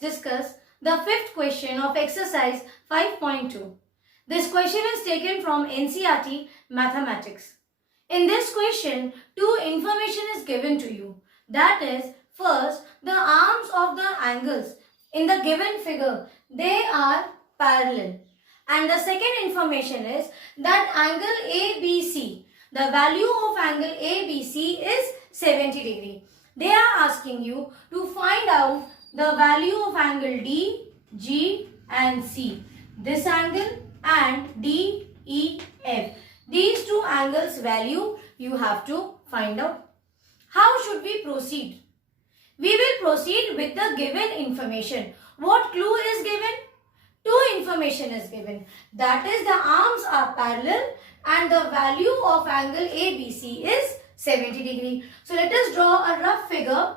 let's discuss the fifth question of exercise 5.2. This question is taken from Ncert Mathematics. In this question, two information is given to you. That is, first, the arms of the angles in the given figure, they are parallel. And the second information is that angle ABC, the value of angle ABC is 70 degree. They are asking you to find out the value of angle D, G and C. This angle and D, E, F. These two angles value you have to find out. How should we proceed? We will proceed with the given information. What clue is given? Two information is given. That is, the arms are parallel and the value of angle ABC is 70 degree. So let us draw a rough figure.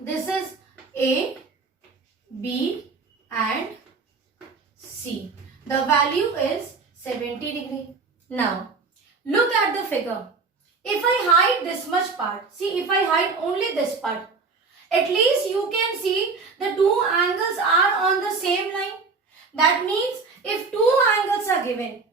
This is A, B and C. The value is 70 degree. Now, look at the figure. If I hide this much part, see, if I hide only this part, at least you can see the two angles are on the same line. That means if two angles are given,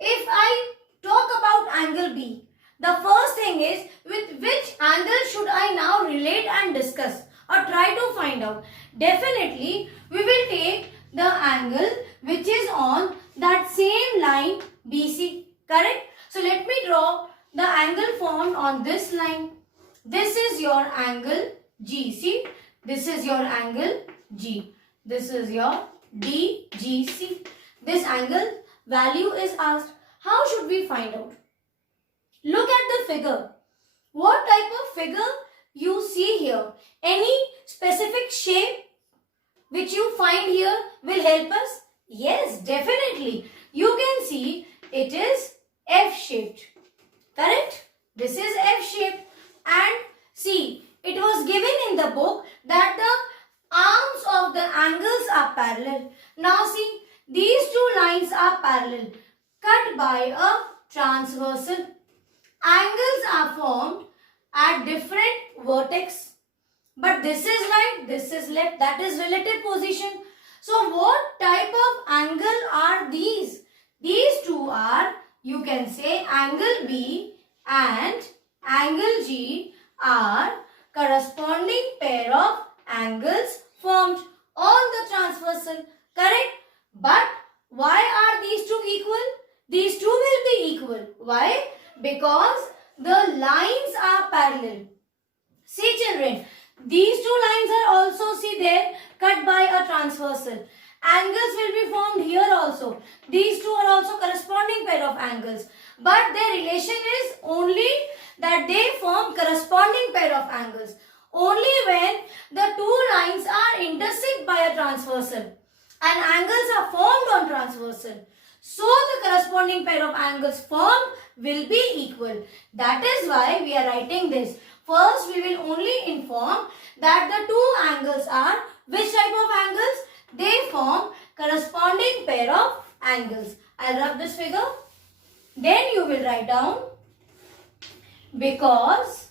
if I talk about angle B, the first thing is with which angle should I now relate and discuss or try to find out. Definitely we will take the angle which is on that same line BC, correct? So let me draw the angle formed on this line. This is your angle G. See, this is your angle G. This is your DGC. This angle value is asked. How should we find out? Look at the figure. What type of figure you see here? Any specific shape which you find here will help us? Yes, definitely. You can see it is F-shaped. Correct? This is F-shaped. And see, it was given in the book that the arms of the angles are parallel. Now see, these two lines are parallel, cut by a transversal. Angles are formed at different vertex. But this is right, this is left, that is relative position. So what type of angle are these? These two are, you can say, angle B and angle G are corresponding pair of angles formed on the transversal, correct? But why are these two equal? These two will be equal. Why? Because the lines are parallel. See children, these two lines are also, see there, cut by a transversal. Angles will be formed here also. These two are also corresponding pair of angles. But their relation is only that they form corresponding pair of angles. Only when the two lines are intersect by a transversal and angles are formed on transversal. So the corresponding pair of angles formed will be equal. That is why we are writing this. First, we will only inform that the two angles are which type of angles? They form corresponding pair of angles. I'll rub this figure. Then you will write down because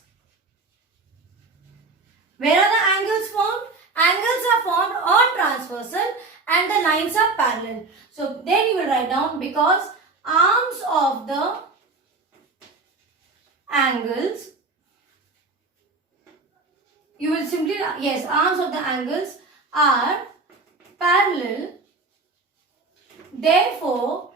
where are the angles formed? Angles are formed on transversal and the lines are parallel. So then you will write down because arms of the angles, you will simply, yes, arms of the angles are parallel. Therefore,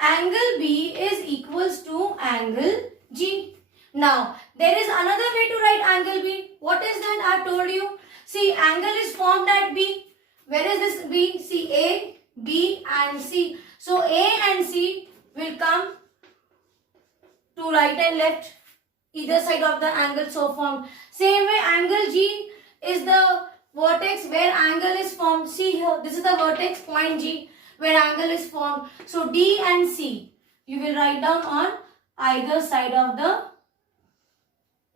angle B is equals to angle G. Now, there is another way to write angle B. What is that? I have told you. See, angle is formed at B. Where is this B? See, A, B and C. So, A and C will come to right and left, either side of the angle so formed. Same way, angle G is the vertex where angle is formed. See here, this is the vertex point G where angle is formed. So, D and C, you will write down on either side of the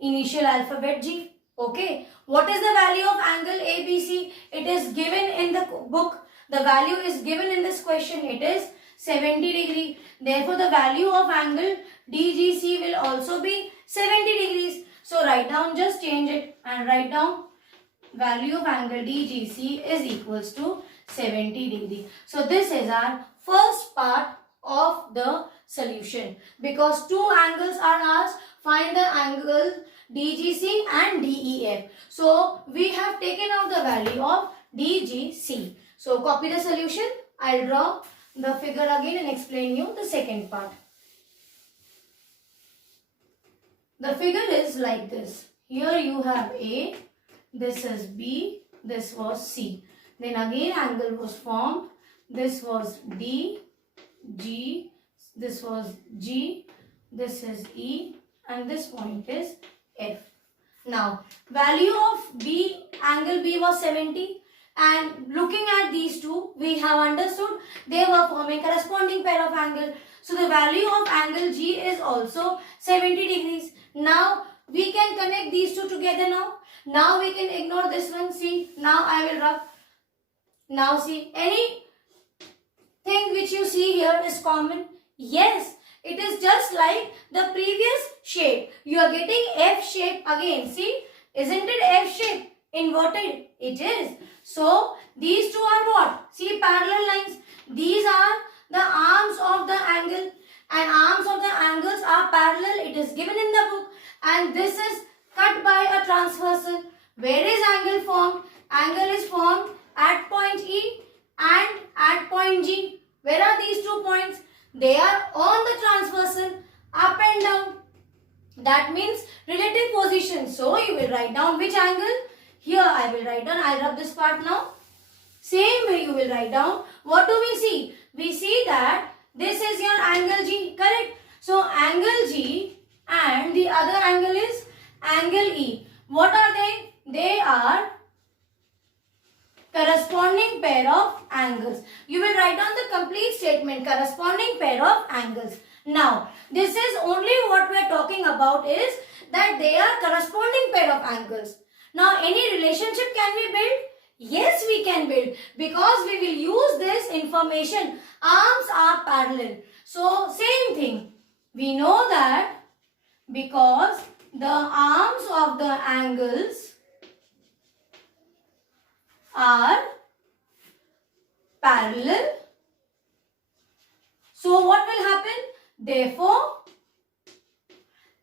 initial alphabet G. Okay. What is the value of angle ABC? It is given in the book. The value is given in this question. It is 70 degree. Therefore, the value of angle DGC will also be 70 degrees. So, write down, just change it and write down value of angle DGC is equals to 70 degree. So this is our first part of the solution. Because two angles are asked, find the angle DGC and DEF. So we have taken out the value of DGC. So copy the solution. I'll draw the figure again and explain you the second part. The figure is like this. Here you have A, this is B, this was C. Then again angle was formed. This was D, G, this was G, this is E, and this point is F. Now, value of B, angle B was 70, and looking at these two, we have understood they were forming corresponding pair of angle. So, the value of angle G is also 70 degrees. Now, we can connect these two together now. Now, we can ignore this one. See, now I will rub. Now, see, any thing which you see here is common. Yes, it is just like the previous shape. You are getting F shape again. See, isn't it F shape? Inverted. It is. So, these two are what? See, parallel lines. These are the arms of the angle. And arms of the angles are parallel. It is given in the book. And this is cut by a transversal. Where is angle formed? Angle is formed at point E and at point G. Where are these 2 points? They are on the transversal, up and down. That means relative position. So you will write down which angle? Here I will write down. I'll rub this part now. Same way you will write down. What do we see? We see that this is your angle G, correct? So angle G and the other angle is angle E. What are they? They are corresponding pair of angles. You will write down the complete statement, corresponding pair of angles. Now, this is only what we are talking about is that they are corresponding pair of angles. Now, any relationship can we build? Yes, we can build because we will use this information. Arms are parallel. So, same thing. We know that because the arms of the angles are parallel. So what will happen? Therefore,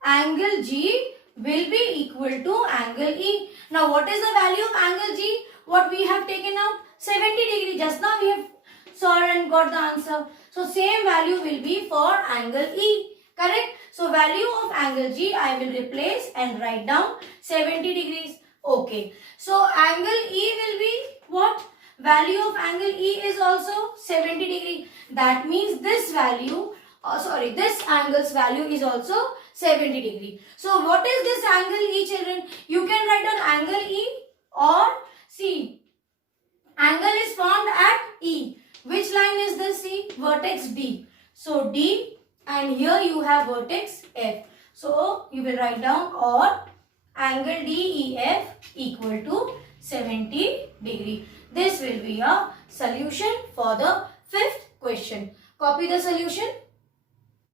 angle G will be equal to angle E. Now what is the value of angle G? What we have taken out? 70 degree. Just now we have saw and got the answer. So same value will be for angle E. Correct? So value of angle G I will replace and write down 70 degrees. Okay. So angle E will be what? Value of angle E is also 70 degree. That means this value, this angle's value is also 70 degree. So what is this angle E, children? You can write down angle E or see, angle is formed at E. Which line is this? See, vertex D. So D and here you have vertex F. So you will write down or angle DEF equal to 70 degree. This will be a solution for the 5th question. Copy the solution.